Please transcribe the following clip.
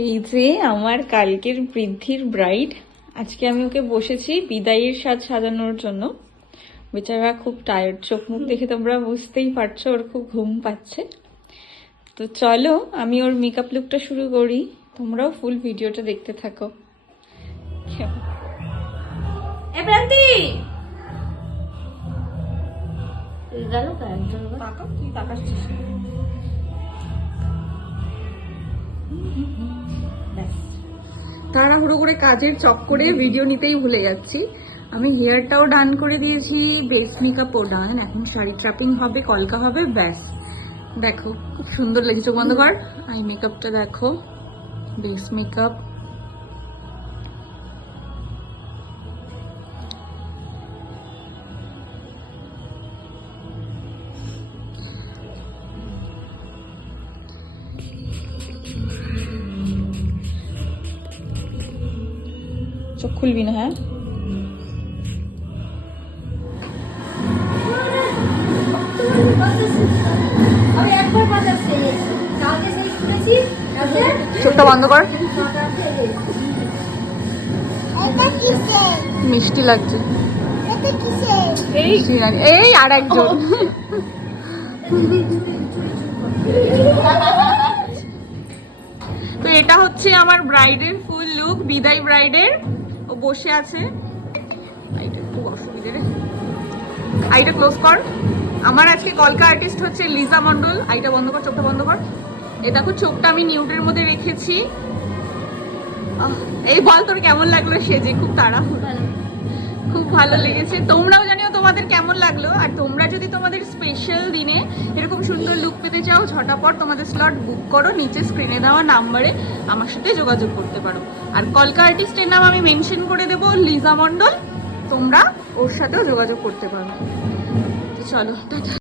এই যে আমার কালকের বৃদ্ধির ব্রাইড, আজকে আমি ওকে বসেছি বিদায়ের সাজ সাজানোর জন্য। বেচারা খুব টায়ার্ড, চোখ মুখ দেখে তোমরা বুঝতেই পারছো ওর খুব ঘুম পাচ্ছে। তো চলো আমি ওর মেকআপ লুকটা শুরু করি, তোমরাও ফুল ভিডিওটা দেখতে থাকো। তাড়াহুড়ো করে কাজের চক্করে ভিডিও নিতেই ভুলে যাচ্ছি। আমি হেয়ারটাও ডান করে দিয়েছি, বেস মেকআপও ডান, এখন শাড়ি ট্র্যাপিং হবে, কলকা হবে, ব্যাস। দেখো খুব সুন্দর লেগেছে, বন্ধ কর। আই মেকআপটা দেখো, বেস মেকআপ। চোখ খুলবি না, হ্যাঁ? চোখটা বন্ধ কর। মিষ্টি লাগছে। এই আর একজন। তো এটা হচ্ছে আমার ব্রাইডের ফুল লুক, বিদায় ব্রাইডের। ও বসে আছে, আইটা খুব অসুবিধে রে, আইটা ক্লোজ কর। আমার আজকে কলকা আর্টিস্ট হচ্ছে লিজা মন্ডল। আইটা বন্ধ কর, চোখটা বন্ধ কর। এ দেখো চোখটা আমি নিউডের মধ্যে রেখেছি। এই বল তোর কেমন লাগলো সেজে? খুব তাড়াহুড়ো, খুব ভালো লেগেছে। তোমরাও জানিও তোমাদের কেমন লাগলো। আর তোমরা যদি তোমাদের স্পেশাল দিনে এরকম সুন্দর লুক পেতে চাও, ঝটাপট তোমাদের স্লট বুক করো, নিচে স্ক্রিনে দেওয়া নাম্বারে আমার সাথে যোগাযোগ করতে পারো। আর কলকা আর্টিস্টের নাম আমি মেনশন করে দেবো, লিজা মন্ডল। তোমরা ওর সাথেও যোগাযোগ করতে পারো। তো চলো টাটা।